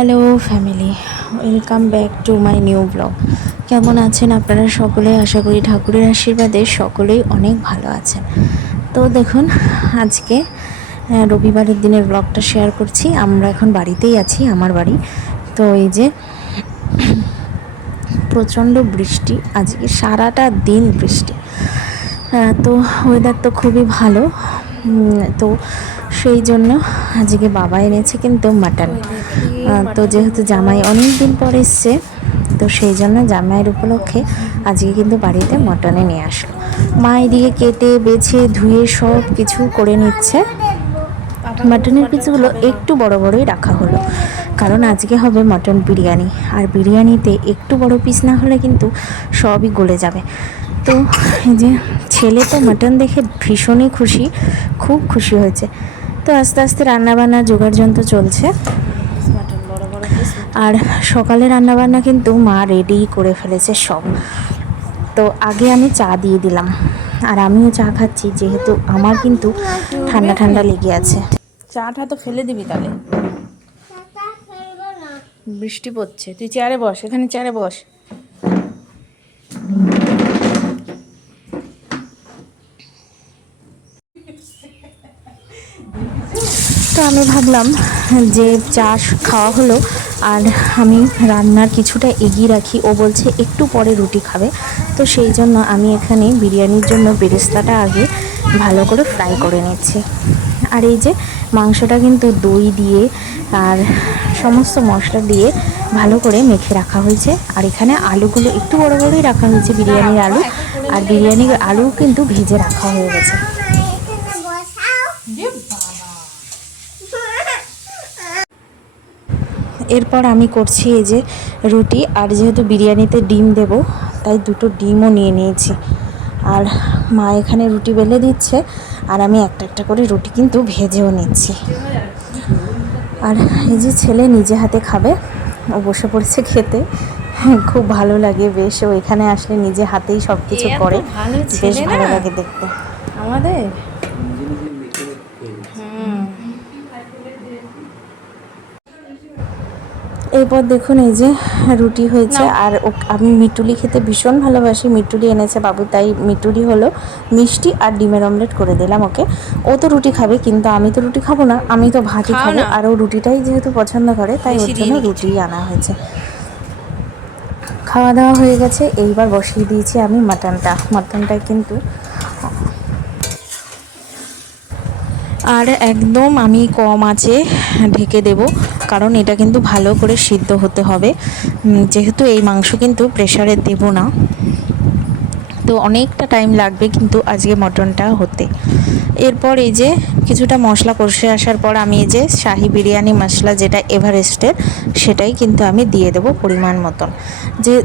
Hello family, welcome back to my new blog. কেমন আছেন আপনারা সকলে? আশা করি ঠাকুরের আশীর্বাদে সকলেই অনেক ভালো আছেন। তো দেখুন, আজকে রবিবারের দিনের ব্লগটা শেয়ার করছি। আমরা এখন বাড়িতেই আছি, আমার বাড়ি। তো এই যে প্রচণ্ড বৃষ্টি, আজকে সারাটা দিন বৃষ্টি। তো ওয়েদার তো খুবই ভালো। তো সেই জন্য আজকে বাবা এনেছে কিন্তু মাটন। তো যেহেতু জামাই অনেক দিন পর এসছে, তো সেই জন্য জামাইয়ের উপলক্ষে আজকে কিন্তু বাড়িতে মটনে নিয়ে আসলো। মা এদিকে কেটে বেছে ধুয়ে সব কিছু করে নিচ্ছে। মাটনের পিসগুলো একটু বড় বড়ই রাখা হলো, কারণ আজকে হবে মটন বিরিয়ানি। আর বিরিয়ানিতে একটু বড় পিস না হলে কিন্তু সবই গলে যাবে। তো এই যে ছেলে তো মাটন দেখে ভীষণই খুশি, খুব খুশি হয়েছে। তো আস্তে আস্তে রান্নাবান্না জোগাড় যন্ত্র চলছে। আর সকালে রান্নাবান্না কিন্তু মা রেডি করে ফেলেছে সব। তো আগে আমি চা দিয়ে দিলাম, আর আমিও চা খাচ্ছি, যেহেতু আমার কিন্তু ঠান্ডা ঠান্ডা লেগে আছে। চাটা তো ফেলে দিবি তাহলে। বৃষ্টি পড়ছে, তুই চেয়ারে বস, এখানে চেয়ারে বস। তো আমি ভাবলাম যে চা খাওয়া হলো, আর আমি রান্নার কিছুটা এগিয়ে রাখি। ও বলছে একটু পরে রুটি খাবে, তো সেই জন্য আমি এখানে বিরিয়ানির জন্য বেরেস্তাটা আগে ভালো করে ফ্রাই করে নিচ্ছি। আর এই যে মাংসটা কিন্তু দই দিয়ে আর সমস্ত মশলা দিয়ে ভালো করে মেখে রাখা হয়েছে। আর এখানে আলুগুলো একটু বড় বড়ই রাখা হয়েছে, বিরিয়ানির আলু। আর বিরিয়ানির আলু কিন্তু ভেজে রাখা হয়ে গেছে। এরপর আমি করছি এই যে রুটি, আর যেহেতু বিরিয়ানিতে ডিম দেব, তাই দুটো ডিমও নিয়ে নিয়েছি। আর মা এখানে রুটি বেলে দিচ্ছে, আর আমি একটা একটা করে রুটি কিন্তু ভেজেও নিচ্ছি। আর এই যে ছেলে নিজে হাতে খাবে, ও বসে পড়েছে খেতে। খুব ভালো লাগে বেশ, ও এখানে আসলে নিজে হাতেই সব কিছু করে, বেশ ভালো লাগে দেখতে আমাদের। এরপর দেখুন এই যে রুটি হয়েছে। আর আমি মিটুলি খেতে ভীষণ ভালোবাসি, মিটুলি এনেছে বাবু, তাই মিটুলি হলো মিষ্টি আর ডিমের অমলেট করে দিলাম ওকে। ও তো রুটি খাবে, কিন্তু আমি তো রুটি খাবো না, আমি তো ভাতই খাবো। আর ও রুটিটাই যেহেতু পছন্দ করে, তাই ওর জন্য রুটিই আনা হয়েছে। খাওয়া দাওয়া হয়ে গেছে, এইবার বসিয়ে দিয়েছি আমি মাটনটা কিন্তু। আর একদম আমি কম আঁচে ঢেকে দেব, কারণ এটা কিন্তু ভালো করে সিদ্ধ হতে হবে। যেহেতু এই মাংস কিন্তু প্রেসারে দেব না, তো অনেকটা টাইম লাগবে কিন্তু আজকে মটনটা হতে। এরপর এই যে কিছুটা মশলা কষে আসার পর আমি এই যে শাহি বিরিয়ানি মশলা, যেটা এভারেস্টের, সেটাই কিন্তু আমি দিয়ে দেবো পরিমাণ মতন।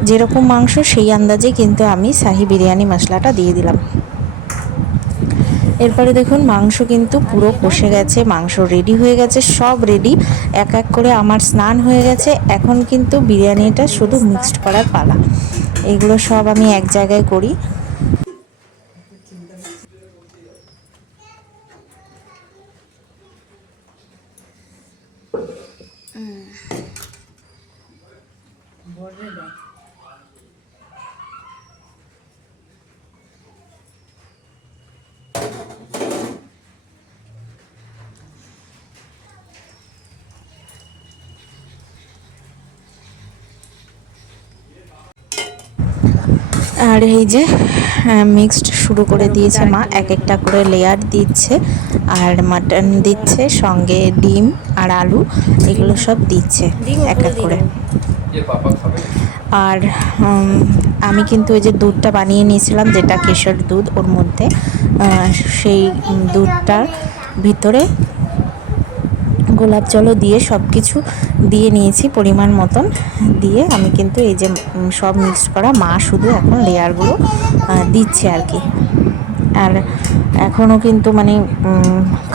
যেরকম মাংস সেই আন্দাজে কিন্তু আমি শাহি বিরিয়ানি মশলাটা দিয়ে দিলাম। এরপরে দেখুন মাংস কিন্তু পুরো কষে গেছে, মাংস রেডি হয়ে গেছে, সব রেডি। এক এক করে আমার স্নান হয়ে গেছে, এখন কিন্তু বিরিয়ানিটা শুধু মিক্সড করার পালা। এগুলো সব আমি এক জায়গায় করি। আর এই যে মিক্সড শুরু করে দিয়েছে মা, এক একটা করে লেয়ার দিচ্ছে, আর মাটন দিচ্ছে, সঙ্গে ডিম আর আলু, এগুলো সব দিচ্ছে এক এক করে। আর আমি কিন্তু ওই যে দুধটা বানিয়ে নিয়েছিলাম, যেটা কেশর দুধ, ওর মধ্যে সেই দুধটার ভিতরে গোলাপ জলও দিয়ে সব কিছু দিয়ে নিয়েছি পরিমাণ মতন। দিয়ে আমি কিন্তু এই যে সব মিক্সড করা, মা শুধু এখন লেয়ারগুলো দিচ্ছে আর কি। আর এখনও কিন্তু মানে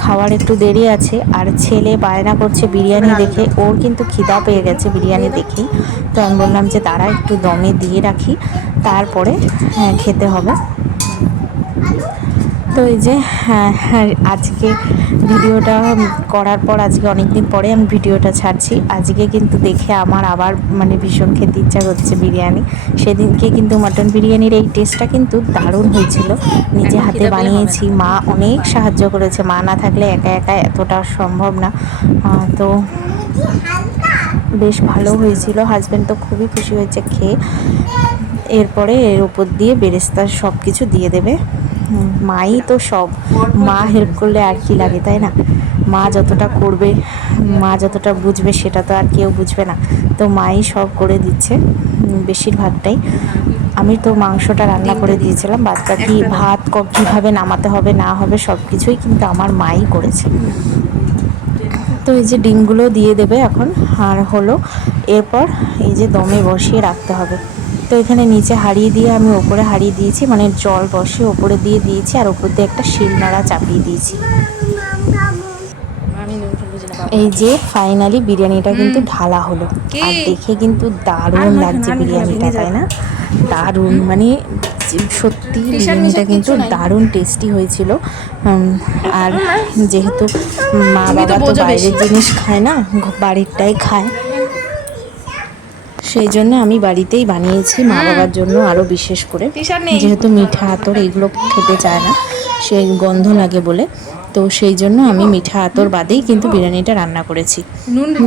খাওয়ার একটু দেরি আছে। আর ছেলে বায়না করছে বিরিয়ানি দেখে, ওর কিন্তু খিদা পেয়ে গেছে বিরিয়ানি দেখেই। তো আমি বললাম যে তারা একটু দমে দিয়ে রাখি, তারপরে খেতে হবে। তো তো এই যে আজকে ভিডিওটা করার পর আজকে অনেক দিন পরে আমি ভিডিওটা ছাড়ছি। আজকে কিন্তু দেখে আমার আবার মানে ভীষণ খেতে ইচ্ছা করছে বিরিয়ানি। সেদিনকে কিন্তু মাটন বিরিয়ানির এই টেস্টটা কিন্তু দারুণ হয়েছিল। নিজে হাতে বানিয়েছি, মা অনেক সাহায্য করেছে, মা না থাকলে একা একা এতটা সম্ভব না। তো বেশ ভালো হয়েছিল, হাজব্যান্ড তো খুবই খুশি হয়েছে খেয়ে। এরপরে এর উপর দিয়ে বেরেস্তা সব কিছু দিয়ে দেবে। মাই তো সব, মা হেল্প করলে আর কি লাগে, তাই না? মা যতটা করবে, মা যতটা বুঝবে সেটা তো আর কেউ বুঝবে না। তো মাই সব করে দিচ্ছে বেশিরভাগটাই। আমি তো মাংসটা রান্না করে দিয়েছিলাম, বাদ বাকি ভাত কীভাবে নামাতে হবে না হবে সব কিছুই কিন্তু আমার মাই করেছে। তো এই যে ডিমগুলো দিয়ে দেবে এখন, আর হলো এরপর এই যে দমে বসিয়ে রাখতে হবে। তো এখানে নিচে হাঁড়িয়ে দিয়ে আমি ওপরে হাঁড়িয়ে দিয়েছি, মানে জল বসিয়ে ওপরে দিয়ে দিয়েছি, আর ওপর দিয়ে একটা শিলনোড়া চাপিয়ে দিয়েছি। এই যে ফাইনালি বিরিয়ানিটা কিন্তু ঢালা হলো, আর দেখে কিন্তু দারুণ লাগছে বিরিয়ানিটা, তাই না? দারুণ, মানে সত্যি বিরিয়ানিটা কিন্তু দারুণ টেস্টি হয়েছিল। আর যেহেতু মা বাবা তো বাইরের জিনিস খায় না, বাড়িরটাই খায়, সেই জন্য আমি বাড়িতেই বানিয়েছি মা বাবার জন্য আরও বিশেষ করে, যেহেতু মিঠা আতর এগুলো খেতে চায় না, সেই গন্ধ লাগে বলে। তো সেই জন্য আমি মিঠা আতর বাদেই কিন্তু বিরিয়ানিটা রান্না করেছি।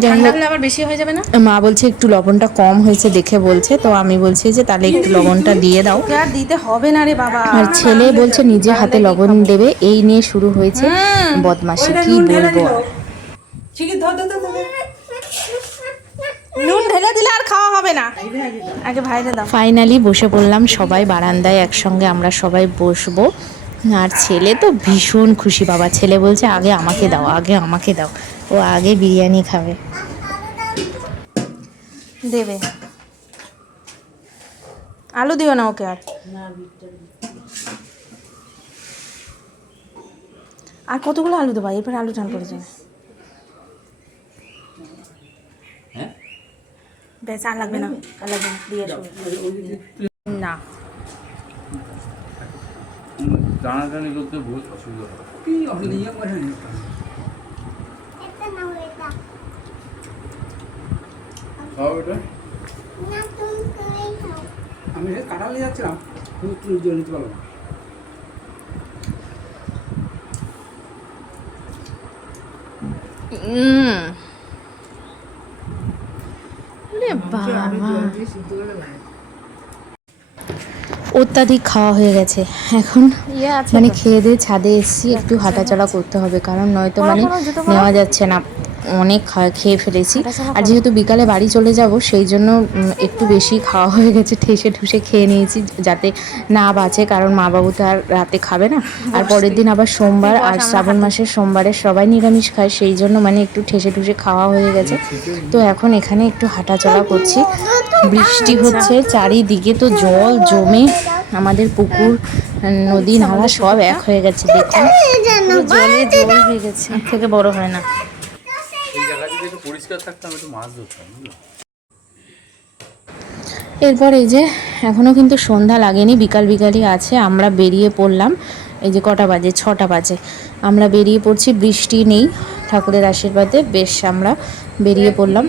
যাই হোক, আবার বেশি হয়ে যাবে না? মা বলছে একটু লবণটা কম হয়েছে দেখে বলছে, তো আমি বলছি যে তাহলে একটু লবণটা দিয়ে দাও। আর দিতে হবে না রে বাবা। আর ছেলে বলছে নিজে হাতে লবণ দেবে, এই নিয়ে শুরু হয়েছে বদমাশি, কি বলবো। নুন ঢেলে দিলে আর খাওয়া হবে না, আগে ভাইরে দাও। ফাইনালি বসে পড়লাম সবাই বারান্দায়, একসঙ্গে আমরা সবাই বসবো। আর ছেলে তো ভীষণ খুশি, বাবা ছেলে বলছে আগে আমাকে দাও, আগে আমাকে দাও, ও আগে বিরিয়ানি খাবে। দেবে আলু দিও না ওকে, আর কতগুলো আলু দেবো, এরপর আলু টান করে যাবে। বেশ আর লাগবে না, আর লাগবে না, দিয়ে না। টানাটানি করতে বহুত অসুবিধা হয়। খাও এটা। আমি কাঁঠাল নিয়ে যাচ্ছিলাম, তুমি নিতে পারো না। অত্যাধিক খাওয়া হয়ে গেছে, এখন মানে খেয়ে দিয়ে ছাদে এসেছি, একটু হাঁটাচলা করতে হবে, কারণ নয়তো মানে নেওয়া যাচ্ছে না, অনেক খেয়ে ফেলেছি। আর যেহেতু বিকালে বাড়ি চলে যাব, সেই জন্য একটু বেশি খাওয়া হয়ে গেছে, ঠেসে ঠুসে খেয়ে নিয়েছি যাতে না বাঁচে, কারণ মা বাবু তো আর রাতে খাবে না। আর পরের দিন আবার সোমবার, আর শ্রাবণ মাসের সোমবারে সবাই নিরামিষ খায়, সেই জন্য মানে একটু ঠেসে ঠুসে খাওয়া হয়ে গেছে। তো এখন এখানে একটু হাঁটাচলা করছি, বৃষ্টি হচ্ছে চারিদিকে, তো জল জমে আমাদের পুকুর নদী নালা সব এক হয়ে গেছে, দেখুন জলে জল হয়ে গেছে, থেকে বড় হয় না। এই জায়গা যদি একটু পরিষ্কার থাকতো আমি একটু মাছ ধরতাম। এরপর এই যে এখনও কিন্তু সন্ধ্যা লাগেনি, বিকাল বিকালই আছে, আমরা বেরিয়ে পড়লাম। এই যে কটা বাজে, 6টা বাজে, আমরা বেরিয়ে পড়ছি, বৃষ্টি নেই ঠাকুরের আশীর্বাদে, বেশ আমরা বেরিয়ে পড়লাম।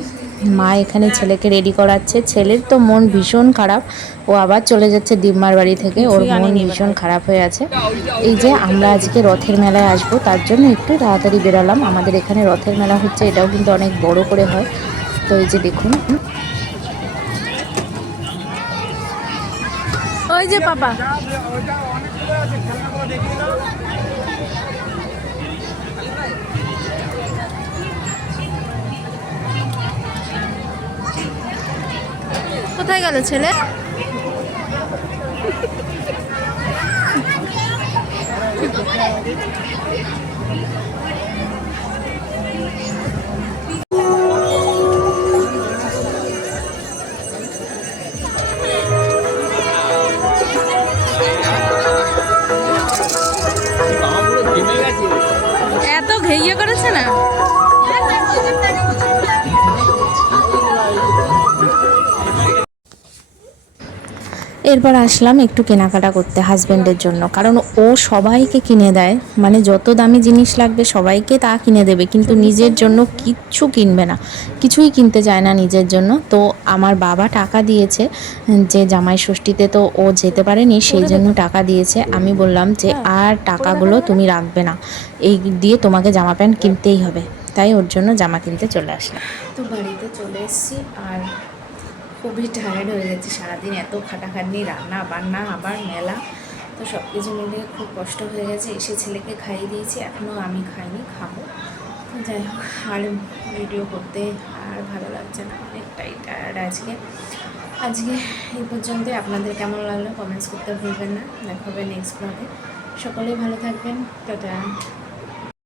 মা এখানে ছেলেকে রেডি করাচ্ছে, ছেলের তো মন ভীষণ খারাপ, ও আবার চলে যাচ্ছে দিম্মার বাড়ি থেকে, ওর মন ভীষণ খারাপ হয়ে আছে। এই যে আমরা আজকে রথের মেলায় আসবো, তার জন্য একটু তাড়াতাড়ি বেরোলাম। আমাদের এখানে রথের মেলা হচ্ছে, এটাও কিন্তু অনেক বড় করে হয়। তো এই যে দেখুন, ওই যে পাপা, কোথায় গেল ছেলে? এত ঘেইয়ে করেছে না। এরপর আসলাম একটু কেনাকাটা করতে হাজব্যান্ডের জন্য, কারণ ও সবাইকে কিনে দেয়, মানে যত দামি জিনিস লাগবে সবাইকে তা কিনে দেবে, কিন্তু নিজের জন্য কিচ্ছু কিনবে না, কিছুই কিনতে চায় না নিজের জন্য। তো আমার বাবা টাকা দিয়েছে, যে জামাই ষষ্ঠীতে তো ও যেতে পারেনি, সেই জন্য টাকা দিয়েছে। আমি বললাম যে আর টাকাগুলো তুমি রাখবে না, এই দিয়ে তোমাকে জামা প্যান্ট কিনতেই হবে, তাই ওর জন্য জামা কিনতে চলে আসলাম। তো বাড়িতে চলে এসেছি, আর খুবই টায়ার্ড হয়ে গেছি, সারাদিন এত খাটাখাটনি, রান্না বান্না আবার মেলা, তো সব কিছু মিলিয়ে খুব কষ্ট হয়ে গেছে। এসে ছেলেকে খাইয়ে দিয়েছি, এখনও আমি খাইনি, খাবো। তো যাই হোক, আর ভিডিও করতে আর ভালো লাগছে না, অনেকটাই টায়ার্ড আজকে। এই পর্যন্তই। আপনাদের কেমন লাগলো কমেন্টস করতে ভুলবেন না। দেখা হবে নেক্সট ব্লগে। সকলেই ভালো থাকবেন, টাটা।